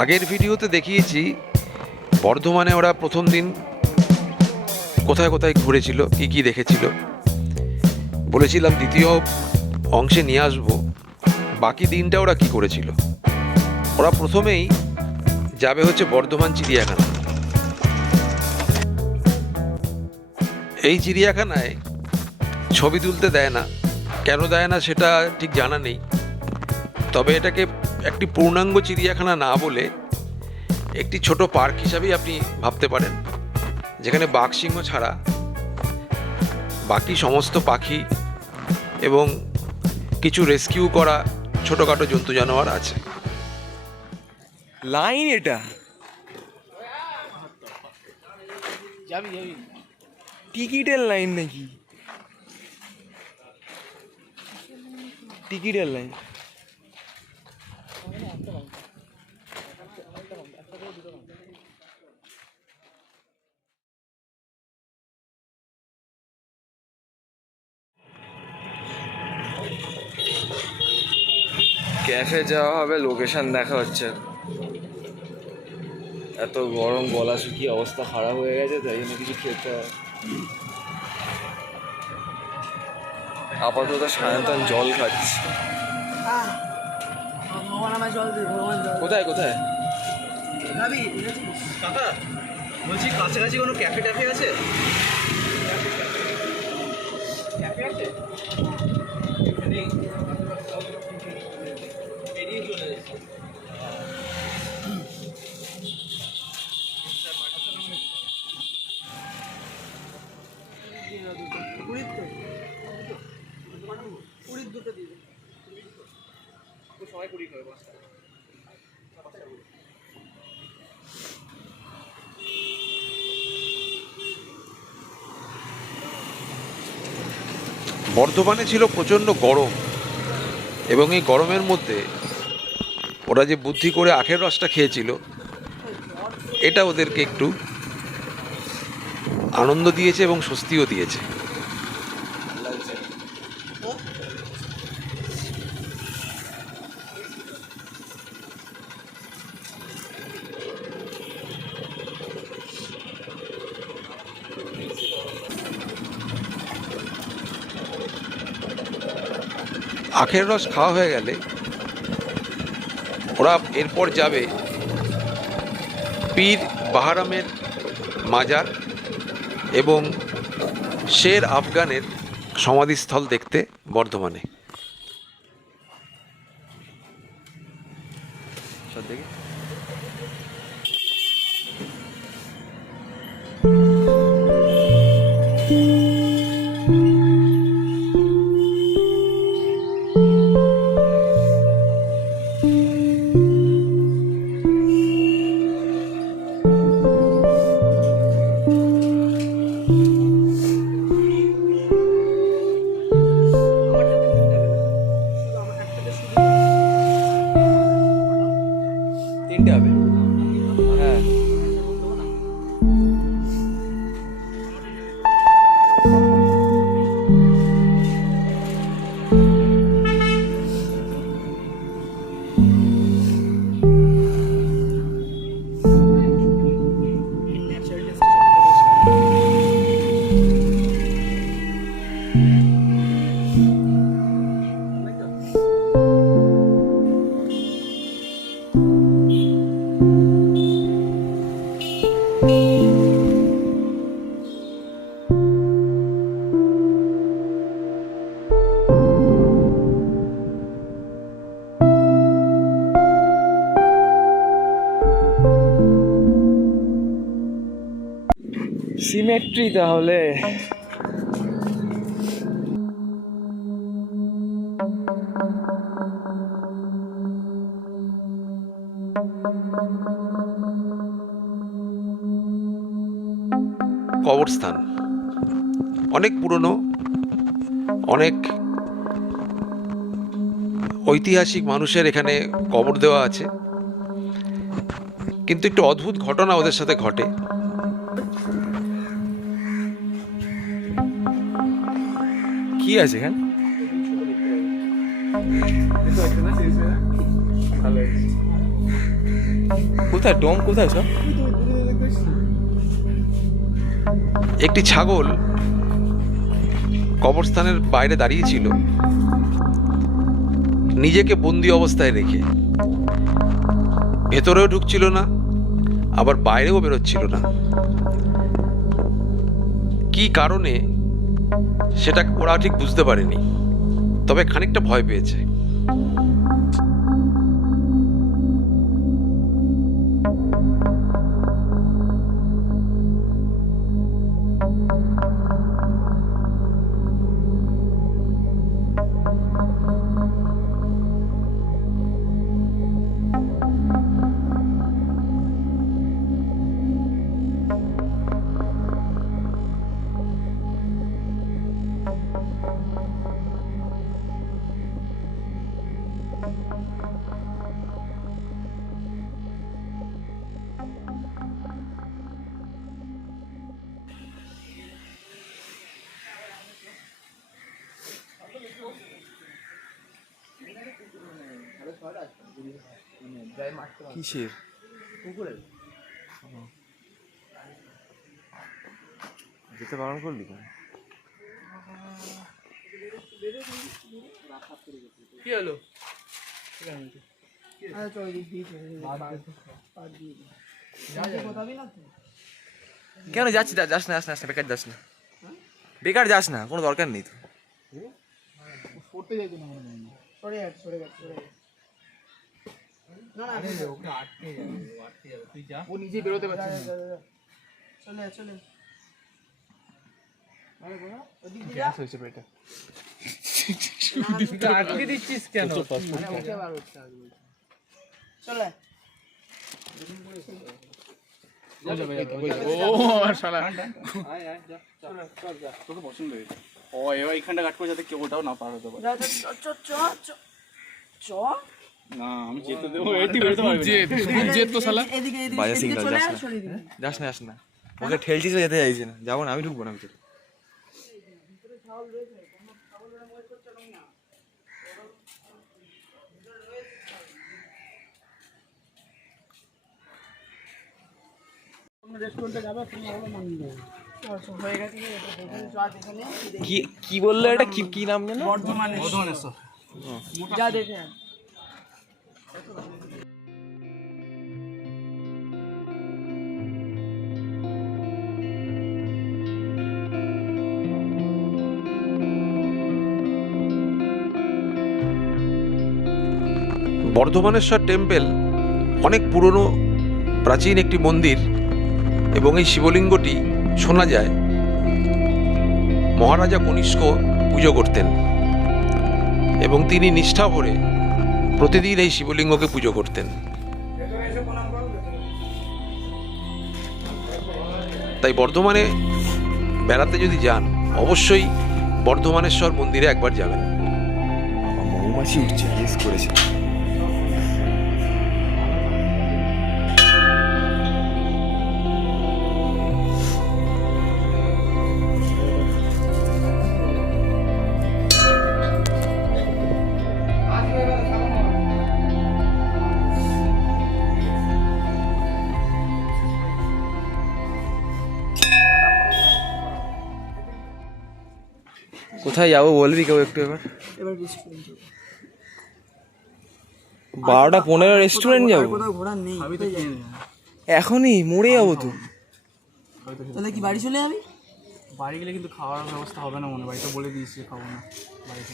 আগের ভিডিওতে দেখিয়েছি বর্ধমানে ওরা প্রথম দিন কোথায় কোথায় ঘুরেছিল, কী কী দেখেছিল। বলেছিলাম দ্বিতীয় অংশে নিয়ে আসবো বাকি দিনটা ওরা কি করেছিল। ওরা প্রথমেই যাবে হচ্ছে বর্ধমান চিড়িয়াখানা। এই চিড়িয়াখানায় ছবি তুলতে দেয় না, কেন দেয় না সেটা ঠিক জানা নেই। তবে এটাকে একটি পূর্ণাঙ্গ চিড়িয়াখানা না বলে একটি ছোট পার্ক হিসাবেই আপনি ভাবতে পারেন, যেখানে বাঘ সিংহ ছাড়া বাকি সমস্ত পাখি এবং কিছু রেস্কিউ করা ছোটোখাটো জন্তু জানোয়ার আছে। লাইন এটা টিকিটের লাইন নাকি? টিকিটের লাইন। ক্যাফে যাওয়া হবে, লোকেশন দেখা হচ্ছে। এত গরম, গলা শুকিয়ে অবস্থা খারাপ হয়ে গেছে, তাই জন্য কিছু খেতে হবে। আপাতত সায়ন্তন জল খাচ্ছি। কোথায় কোথায় কাকা বলছি, কাছাকাছি কোনো ক্যাফে ট্যাফে আছে? ক্যাফে আছে? বেরিয়ে চলে যাচ্ছে। সবাই কুড়ি করে বস্তা। বর্ধমানে ছিল প্রচণ্ড গরম, এবং এই গরমের মধ্যে ওরা যে বুদ্ধি করে আখের রসটা খেয়েছিল, এটা ওদেরকে একটু আনন্দ দিয়েছে এবং স্বস্তিও দিয়েছে। আখের রস খাওয়া হয়ে গেলে ওরা এরপর যাবে পীর বাহারামের মাজার এবং শের আফগানের সমাধিস্থল দেখতে বর্ধমানে। দেখি তিনটে হবে। হ্যাঁ সিমেট্রি তাহলে। কবরস্থান অনেক পুরনো, অনেক ঐতিহাসিক মানুষের এখানে কবর দেওয়া আছে, কিন্তু একটু অদ্ভুত ঘটনা ওদের সাথে ঘটে। কি আছে এখানে? ভালো কোথায় ডোম কোথায় সব? একটি ছাগল কবরস্থানের বাইরে দাঁড়িয়েছিল নিজেকে বন্দি অবস্থায় রেখে। ভেতরেও ঢুকছিল না, আবার বাইরেও বেরোচ্ছিল না। কি কারণে সেটা ওরা ঠিক বুঝতে পারেনি, তবে খানিকটা ভয় পেয়েছে। কিসের? যেতে বারণ করলি কেন? কি হলো? কেন যাচ্ছি? যাস না, বেকার যাস না, বেকার যাস না, কোনো দরকার নেই তো। ও নিজেই বেরোতে পারছে না। গ্যাস হয়েছে পেটে। আটকে দিচ্ছিস কেন? তোকে পছন্দ হয়েছে। ও এবার এইখানটা কাট করে যাতে কেউ ওটাও না পার হতে পারে। না আমি যেতে দেবো, এটি বেরোতে পারবি না। জেদ তো শালা। বাজে সিগন্যাল, যাস না। ওকে ঠেলছিস, যেতে চাইছি না, যাবো না, আমি ঢুকবো না ভিতরে। কি বললো এটা? কি নাম জানো? বর্ধমানেশ্বর। যা দেখে বর্ধমানেশ্বর টেম্পল অনেক পুরনো প্রাচীন একটি মন্দির, এবং এই শিবলিঙ্গটি শোনা যায় মহারাজা কনিষ্ক পুজো করতেন, এবং তিনি নিষ্ঠা ভরে প্রতিদিন এই শিবলিঙ্গকে পুজো করতেন। তাই বর্ধমানে বেড়াতে যদি যান, অবশ্যই বর্ধমানেশ্বর মন্দিরে একবার যাবেন। মৌমাছি উঠছে, মিস করেছে। কোথায় যাবো বলবি কেউ একটু? এবার 12:15 রেস্টুরেন্ট যাবো? কোথাও ঘোরার নেই। এখনই মরে যাবো তো। তাহলে কি বাড়ি চলে যাবি? বাড়ি গেলে কিন্তু খাওয়ার ব্যবস্থা হবে না মনে, বাড়িতে বলে দিয়েছি খাবো না বাড়িতে।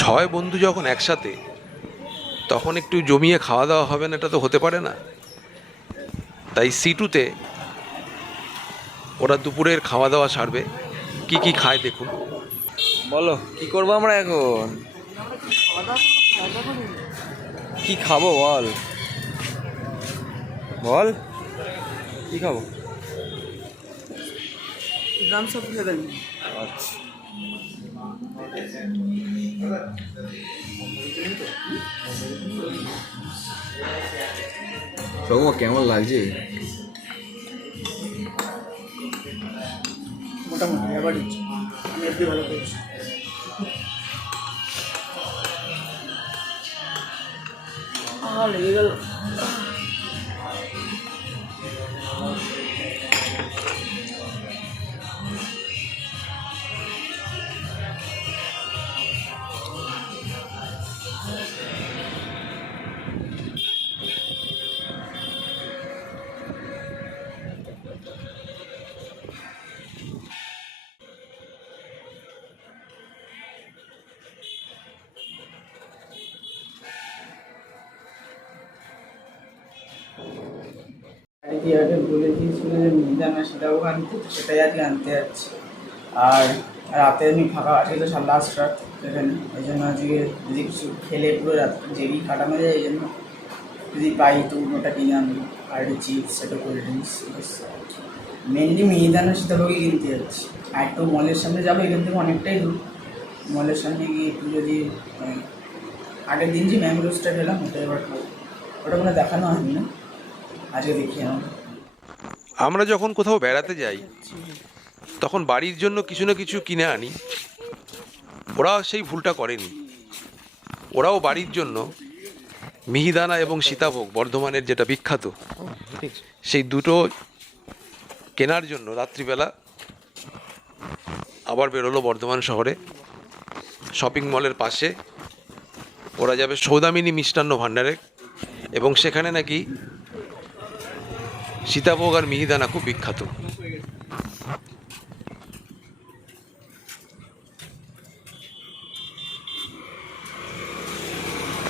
6 বন্ধু যখন একসাথে, তখন একটু জমিয়ে খাওয়া দাওয়া হবে না? এটা তো হতে পারে না। তাই সিটুতে ওরা দুপুরের খাওয়া দাওয়া সারবে। কি কি খায় দেখুন। বলো কি করবো আমরা এখন? কি খাবো বল বল, কি খাবো? গ্রাম সব খেয়ে আচ্ছা, সৌম্য কেমন লাগছে? মোটামুটি অ্যাভারেজ। আমি একটু ভালো পেয়েছি। আমার লেগে গেল। আজকে আগে বলে দিয়েছিল যে মিহিদানা সীতাভোগ আনতে, সেটাই আজকে আনতে যাচ্ছি। আর রাতে এমনি ফাঁকা আজকে তো লাস্ট রাত এখানে, এই জন্য আজকে যদি কিছু খেলে পুরো রাত জেগি কাটানো যায়, এই জন্য যদি পাই তো ওটা কিনে আনবো। আর একটা চিপস, একটা কোল্ড ড্রিঙ্কস, মেনলি মিহিদানা সীতাভোগই কিনতে যাচ্ছি। আর একটু মলের সামনে যাবো, এখান থেকে অনেকটাই দূর। মলের সামনে গিয়ে একটু যদি আগের দিন যে ম্যাঙ্গোসটা খেলাম ওটা এবার খাবো, ওটা কোনো দেখানো হয়নি না, আজকে দেখিয়ে নেবো। আমরা যখন কোথাও বেড়াতে যাই তখন বাড়ির জন্য কিছু না কিছু কিনে আনি। ওরা সেই ভুলটা করেনি, ওরাও বাড়ির জন্য মিহিদানা এবং সীতাভোগ, বর্ধমানের যেটা বিখ্যাত, সেই দুটো কেনার জন্য রাত্রিবেলা আবার বেরোলো বর্ধমান শহরে। শপিং মলের পাশে ওরা যাবে সৌদামিনী মিষ্টান্ন ভাণ্ডারে, এবং সেখানে নাকি সীতাভোগ আর মিহিদানা খুব বিখ্যাত।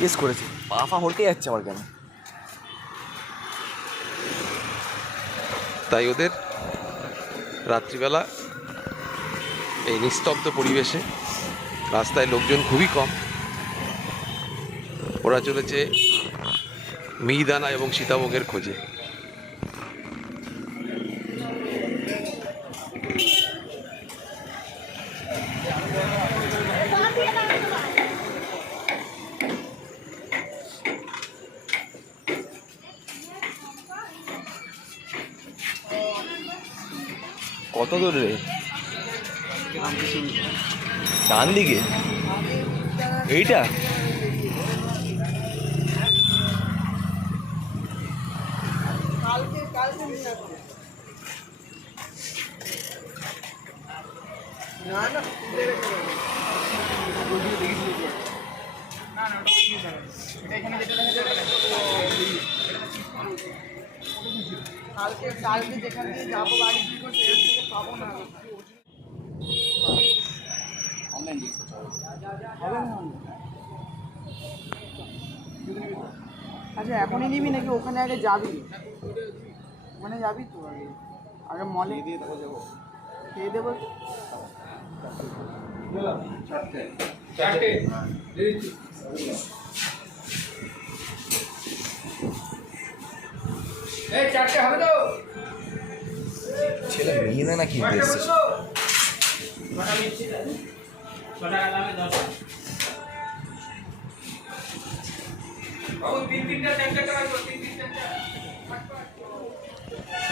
ইয়েস করেছি, পা ফা হলকে যাচ্ছে আমার কেন। তাই ওদের রাত্রিবেলা এই নিস্তব্ধ পরিবেশে, রাস্তায় লোকজন খুবই কম, ওরা চলেছে মিহিদানা এবং সীতাভোগের খোঁজে। কত দূর রে? ডান দিকে এইটা? কালকে যেখান দিয়ে যাবো বাড়ি সেখান থেকে পাবো না। আচ্ছা এখনই নিবি নাকি ওখানে আগে যাবি? ওখানে যাবি তো আগে, আগে মলে খেয়ে দেবো। ছেলে মিহিদানা কিনতে এসছে।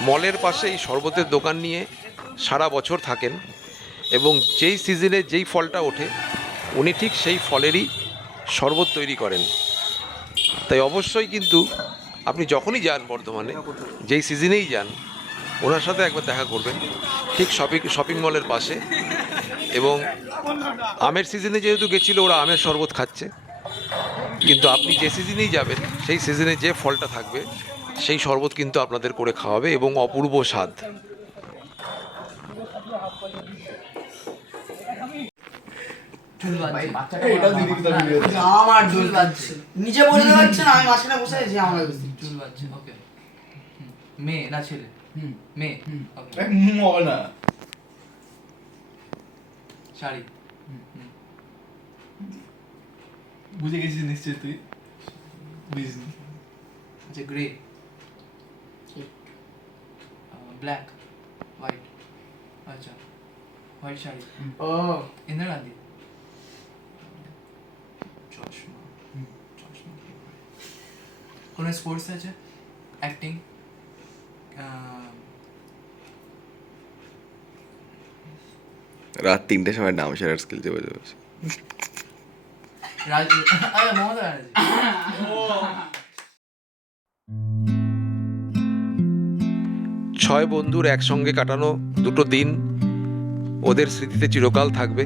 মলের পাশে এই শরবতের দোকান নিয়ে সারা বছর থাকেন, এবং যেই সিজনে যেই ফলটা ওঠে উনি ঠিক সেই ফলেরই শরবত তৈরি করেন। তাই অবশ্যই কিন্তু আপনি যখনই যান বর্ধমানে, যেই সিজনেই যান, ওনার সাথে একবার দেখা করবেন, ঠিক শপিং মলের পাশে। এবং আমের সিজনে যেহেতু গেছিলো, ওরা আমের শরবত খাচ্ছে, কিন্তু আপনি যে সিজনেই যাবেন সেই সিজনে যে ফলটা থাকবে সেই শরবত কিন্তু আপনাদের করে খাওয়াবে, এবং অপূর্ব স্বাদ। আমার চুল বাজছে, নিচে বসতে পারছে না, আমি মাঝখানে বসে আছি, আমার চুল বাজছে। ওকে, মেয়ে না ছেলে? মেয়ে। ওকে, না শাড়ি। বুঝে গেছিস নিশ্চয়ই, তুই বুঝিসনি। আচ্ছা, গ্রে, ব্ল্যাক, হোয়াইট। আচ্ছা, হোয়াইট শাড়ি। ও ইন্দিরা গান্ধী। চশমা। চশমা কি পরে? কোনো স্পোর্টস আছে? অ্যাক্টিং? রাত 3টের সময় ডাম শেয়ার স্কিল চেপে যাবে। রাজ, আরে মমতা ব্যানার্জি। ছয় বন্ধুর একসঙ্গে কাটানো দুটো দিন ওদের স্মৃতিতে চিরকাল থাকবে।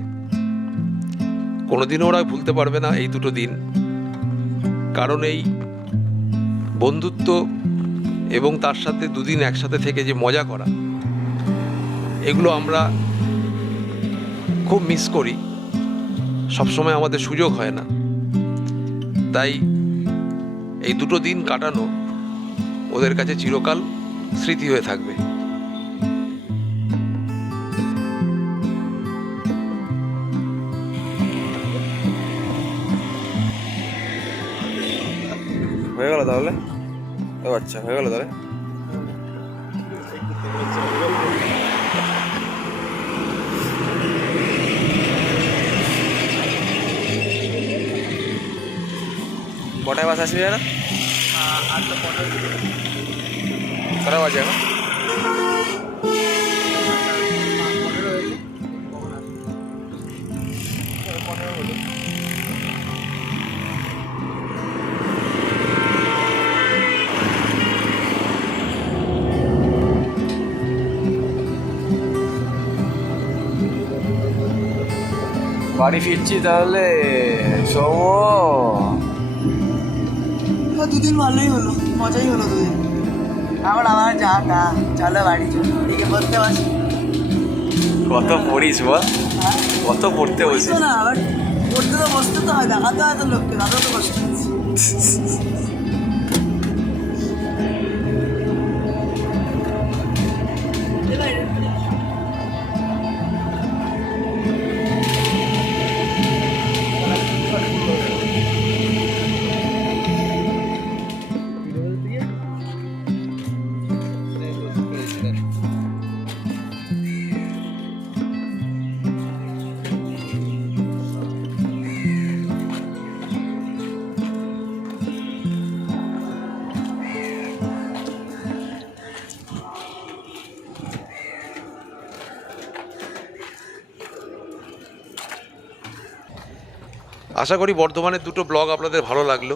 কোনোদিনও ওরা ভুলতে পারবে না এই দুটো দিন, কারণ এই বন্ধুত্ব এবং তার সাথে দুদিন একসাথে থেকে যে মজা করা, এগুলো আমরা খুব মিস করি, সবসময় আমাদের সুযোগ হয় না। তাই এই দুটো দিন কাটানো ওদের কাছে চিরকাল স্মৃতি হয়ে থাকবে। হয়ে গেল তাহলে? ও আচ্ছা, হয়ে গেল তাহলে। কটায় বাস আসবি না? কটা বাজে এখন? বাড়ি ফিরছি তাহলে সৌম। দুদিন ভালোই হলো, মজাই হলো দুদিন। এখন আমার যা না, চলো বাড়ি চলো, এদিকে পড়তে বসি। কত পড়িস বল? কত পড়তে বসিস? না আবার পড়তে তো বসতে তো হয়, দেখাতে হয় তো লোককে, তাতেও তো কষ্ট হচ্ছে। আশা করি বর্ধমানের দুটো ব্লগ আপনাদের ভালো লাগলো।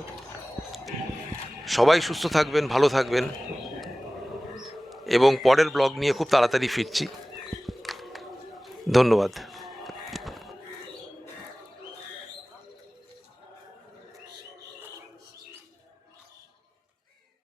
সবাই সুস্থ থাকবেন, ভালো থাকবেন, এবং পরের ব্লগ নিয়ে খুব তাড়াতাড়ি ফিরছি। ধন্যবাদ।